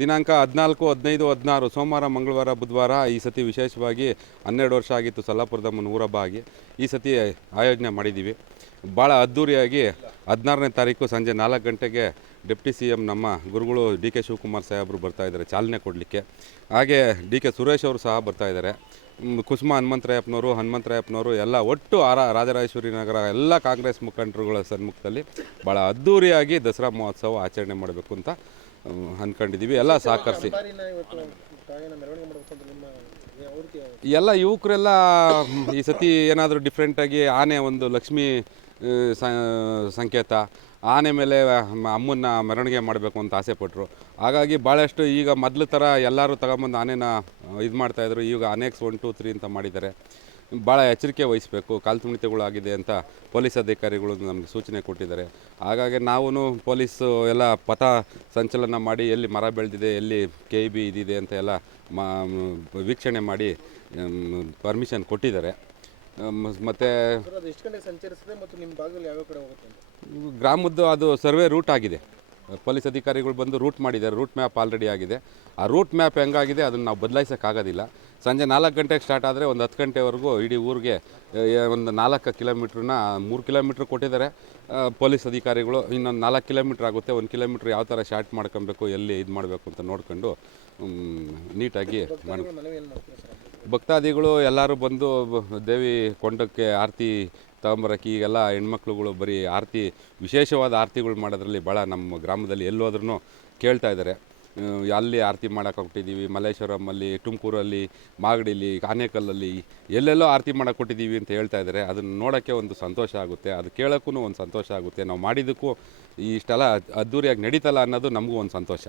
ದಿನಾಂಕ 14, 15, 16 ಸೋಮವಾರ, ಮಂಗಳವಾರ, ಬುಧವಾರ ಈ ಸತಿ ವಿಶೇಷವಾಗಿ 12 ವರ್ಷ ಆಗಿತ್ತು ಸಲ್ಲಾಪುರದಮ್ಮನ ಊರಹಬ್ಬ ಆಗಿ. ಈ ಸತಿ ಆಯೋಜನೆ ಮಾಡಿದ್ದೀವಿ. ಭಾಳ ಅದ್ಧೂರಿಯಾಗಿ 16ನೇ ತಾರೀಕು ಸಂಜೆ 4 ಗಂಟೆಗೆ ಡೆಪ್ಟಿ CM ನಮ್ಮ ಗುರುಗಳು DK ಶಿವಕುಮಾರ್ ಸಾಹೇಬರು ಬರ್ತಾಯಿದ್ದಾರೆ ಚಾಲನೆ ಕೊಡಲಿಕ್ಕೆ. ಹಾಗೆ DK ಸುರೇಶ್ ಅವರು ಸಹ ಬರ್ತಾಯಿದ್ದಾರೆ. ಕುಸುಮ ಹನುಮಂತರಾಯಪ್ಪನವರು ಎಲ್ಲ ಒಟ್ಟು ರಾಜರಾಜೇಶ್ವರಿ ನಗರ ಎಲ್ಲ ಕಾಂಗ್ರೆಸ್ ಮುಖಂಡರುಗಳ ಸನ್ಮುಖದಲ್ಲಿ ಭಾಳ ಅದ್ಧೂರಿಯಾಗಿ ದಸರಾ ಮಹೋತ್ಸವ ಆಚರಣೆ ಮಾಡಬೇಕು ಅಂತ ಅಂದ್ಕೊಂಡಿದ್ದೀವಿ. ಎಲ್ಲ ಸಹಕರಿಸಿ ಎಲ್ಲ ಯುವಕರೆಲ್ಲ ಈ ಸತಿ ಏನಾದರೂ ಡಿಫ್ರೆಂಟಾಗಿ ಆನೆ ಒಂದು ಲಕ್ಷ್ಮೀ ಸಂಕೇತ ಆನೆ ಮೇಲೆ ಅಮ್ಮನ್ನ ಮೆರವಣಿಗೆ ಮಾಡಬೇಕು ಅಂತ ಆಸೆಪಟ್ಟರು. ಹಾಗಾಗಿ ಭಾಳಷ್ಟು ಈಗ ಮೊದಲು ಥರ ಎಲ್ಲರೂ ತಗೊಂಬಂದು ಆನೆನ ಇದು ಮಾಡ್ತಾಯಿದ್ರು. ಈಗ ಅನೆಕ್ಸ್ 1, 2, 3 ಅಂತ ಮಾಡಿದ್ದಾರೆ. ಭಾಳ ಎಚ್ಚರಿಕೆ ವಹಿಸಬೇಕು, ಕಾಲ್ತುಣಿತಗಳಾಗಿದೆ ಅಂತ ಪೊಲೀಸ್ ಅಧಿಕಾರಿಗಳು ನಮಗೆ ಸೂಚನೆ ಕೊಟ್ಟಿದ್ದಾರೆ. ಹಾಗಾಗಿ ನಾವು ಪೊಲೀಸು ಎಲ್ಲ ಪಥ ಸಂಚಲನ ಮಾಡಿ ಎಲ್ಲಿ ಮರ ಬೆಳೆದಿದೆ, ಎಲ್ಲಿ KEB ಇದಿದೆ ಅಂತ ಎಲ್ಲ ವೀಕ್ಷಣೆ ಮಾಡಿ ಪರ್ಮಿಷನ್ ಕೊಟ್ಟಿದ್ದಾರೆ. ಮತ್ತು ಗ್ರಾಮದ್ದು ಅದು ಸರ್ವೆ ರೂಟ್ ಆಗಿದೆ. ಪೊಲೀಸ್ ಅಧಿಕಾರಿಗಳು ಬಂದು ರೂಟ್ ಮಾಡಿದ್ದಾರೆ. ರೂಟ್ ಮ್ಯಾಪ್ ಆಲ್ರೆಡಿ ಆಗಿದೆ. ಆ ರೂಟ್ ಮ್ಯಾಪ್ ಹೆಂಗಾಗಿದೆ ಅದನ್ನು ನಾವು ಬದಲಾಯಿಸೋಕ್ಕಾಗೋದಿಲ್ಲ. ಸಂಜೆ 4 ಗಂಟೆಗೆ ಸ್ಟಾರ್ಟ್ ಆದರೆ ಒಂದು 10 ಗಂಟೆವರೆಗೂ ಇಡೀ ಊರಿಗೆ ಒಂದು 4 ಕಿಲೋಮೀಟ್ರನ್ನ 3 ಕಿಲೋಮೀಟ್ರ್ ಕೊಟ್ಟಿದ್ದಾರೆ ಪೊಲೀಸ್ ಅಧಿಕಾರಿಗಳು. ಇನ್ನೊಂದು 4 ಕಿಲೋಮೀಟ್ರ್ ಆಗುತ್ತೆ. 1 ಕಿಲೋಮೀಟ್ರ್ ಯಾವ ಥರ ಶಾರ್ಟ್ ಮಾಡ್ಕೊಬೇಕು, ಎಲ್ಲಿ ಇದು ಮಾಡಬೇಕು ಅಂತ ನೋಡ್ಕೊಂಡು ನೀಟಾಗಿ ಮಾಡಿ. ಭಕ್ತಾದಿಗಳು ಎಲ್ಲರೂ ಬಂದು ದೇವಿ ಕೊಂಡಕ್ಕೆ ಆರತಿ ತಗೊಂಬರೋಕೆ ಈಗೆಲ್ಲ ಹೆಣ್ಮಕ್ಳುಗಳು ಬರೀ ಆರತಿ, ವಿಶೇಷವಾದ ಆರತಿಗಳು ಮಾಡೋದ್ರಲ್ಲಿ ಭಾಳ ನಮ್ಮ ಗ್ರಾಮದಲ್ಲಿ ಎಲ್ಲೋದ್ರೂ ಕೇಳ್ತಾ ಇದ್ದಾರೆ. ಅಲ್ಲಿ ಆರತಿ ಮಾಡೋಕೆ ಕೊಟ್ಟಿದ್ದೀವಿ, ಮಲ್ಲೇಶ್ವರಮಲ್ಲಿ, ತುಮಕೂರಲ್ಲಿ, ಮಾಗಡಿಲಿ, ಆನೇಕಲ್ಲಲ್ಲಿ ಎಲ್ಲೆಲ್ಲೋ ಆರತಿ ಮಾಡೋಕೆ ಕೊಟ್ಟಿದ್ದೀವಿ ಅಂತ ಹೇಳ್ತಾ ಇದ್ದಾರೆ. ಅದನ್ನು ನೋಡೋಕ್ಕೆ ಒಂದು ಸಂತೋಷ ಆಗುತ್ತೆ, ಅದು ಕೇಳೋಕ್ಕೂ ಒಂದು ಸಂತೋಷ ಆಗುತ್ತೆ. ನಾವು ಮಾಡಿದ್ದಕ್ಕೂ ಇಷ್ಟೆಲ್ಲ ಅದ್ಧೂರಿಯಾಗಿ ನಡೀತಲ್ಲ ಅನ್ನೋದು ನಮಗೂ ಒಂದು ಸಂತೋಷ.